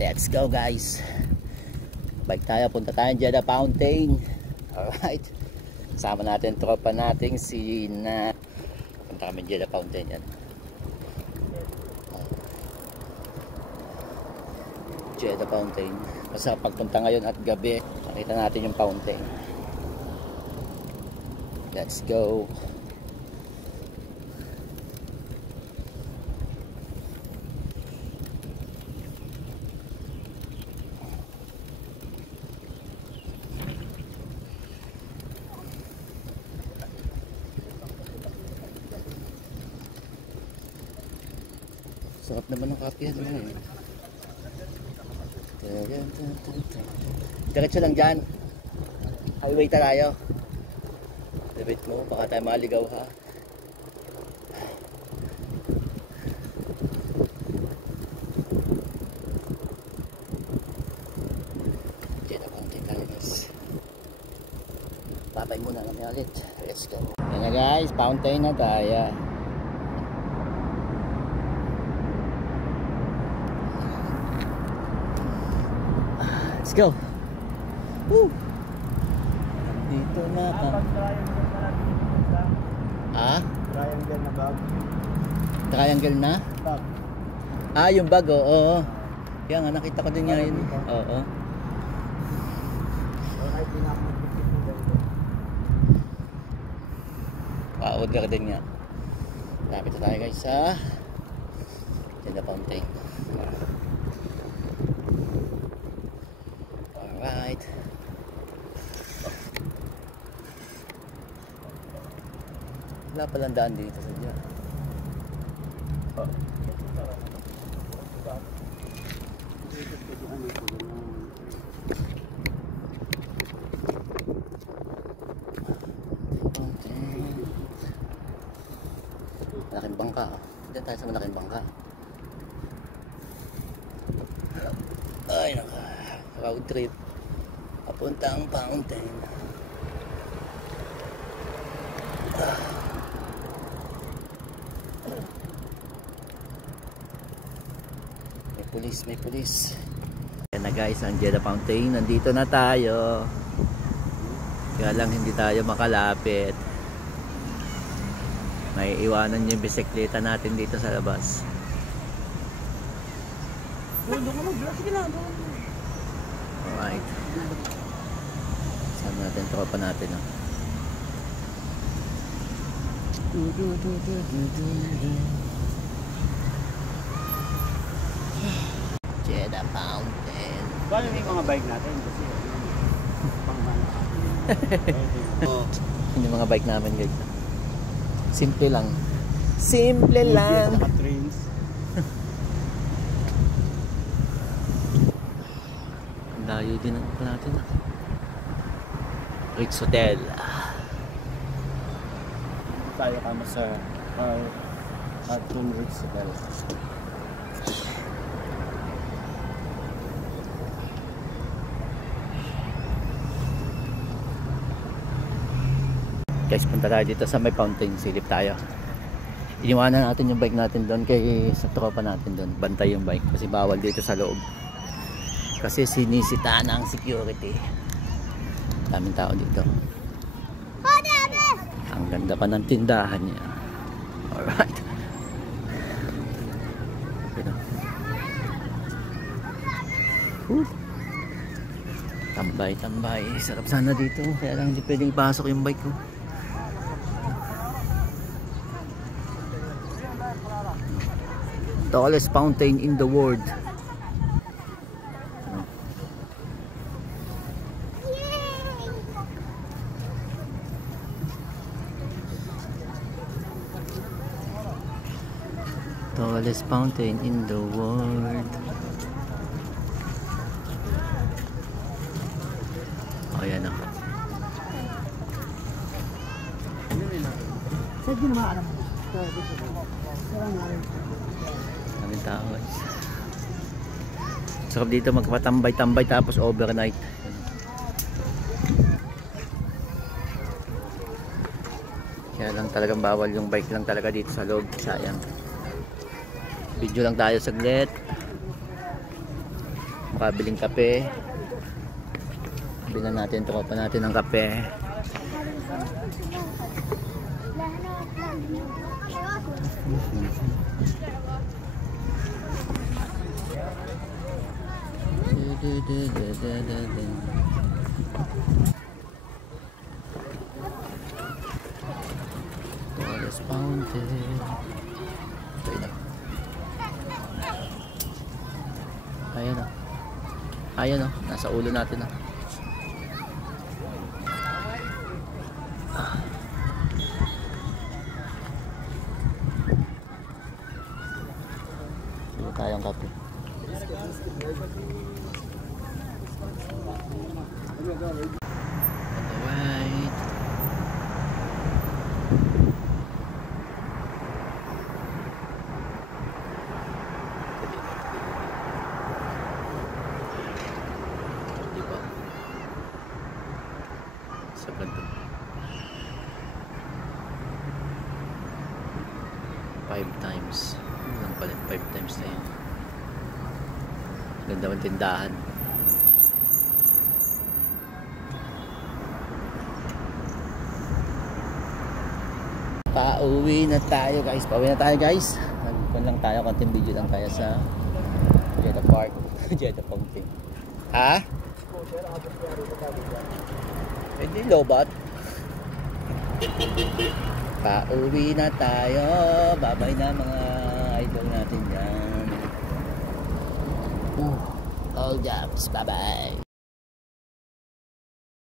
Let's go guys. Bike tayo, punta tayo Jeddah Fountain. Alright. Sama natin tropa nating si na. Punta kami Jeddah Fountain yan. Jeddah Fountain. Basta pagpunta ngayon at gabi, nakita natin yung fountain. Let's go. Sarap naman ng kape yan. Diretso lang dyan. Highway tayo. Debit mo, baka tayo maligaw ha. Jeddah Fountain tayo guys. Babay muna kami ulit. Let's go. Yan na guys, fountain na tayo. Let's go. Woo! Dito na ka. Ah? Triangle na bag. Triangle na? Bag. Ah, yung bag, oo. Kaya nga, nakita ko din nga yun. Oo. Pa-order din nga. Lapit na tayo guys sa Jeddah Fountain. Alright. Wala palang daan dito sa Jeddah. Malaking bangka. Diyan tayo sa malaking bangka. Ay naka. Road trip. Papuntang fountain. May pulis. Yan na guys, ang Jeddah Fountain. Nandito na tayo. Kaya lang hindi tayo makalapit. May iwanan yung bisikleta natin dito sa labas. Alright. Saan natin tropa natin oh. Jeddah Fountain. Paano may mga bike natin? Kasi yung mga bike namin guys. Simple lang. Simple lang. Trains. Layo din ang natin. Ritz Hotel. Tayo kamo sa Atron Ritz Hotel. Guys, punta tayo dito sa may fountain. Silip tayo. Iniwanan natin yung bike natin doon kay sa tropa natin doon. Bantay yung bike kasi bawal dito sa loob. Kasi sinisita na ang security. Daming tao dito. Ang ganda pa ng tindahan niya. Alright. Tambay. Sarap sana dito. Kaya lang hindi pwedeng ipasok yung bike ko. Tallest fountain in the world. Tallest fountain in the world. Oh, yan o. Daming tao guys. Sarap dito magpatambay-tambay tapos overnight. Kaya lang talagang bawal yung bike lang talaga dito sa loob. Sayang. Video lang tayo saglit. makabiling kape. Bilan natin tropa natin ng kape. Forest Fountain. Ayan o. Ayan o. Nasa ulo natin o. Dito tayong kape. Alright. Diba? Sa ganda. 5 times. Lang pala 5 times na yun. Ganda ng tindahan. Pauwi na tayo guys. Pauwi na tayo guys. Nagpun lang tayo. Konting video lang tayo sa Jeddah Park. Jeddah Fountain. Ha? Hindi lobat. Pauwi na tayo. Babay na mga idol natin dyan. All jobs. Bye bye.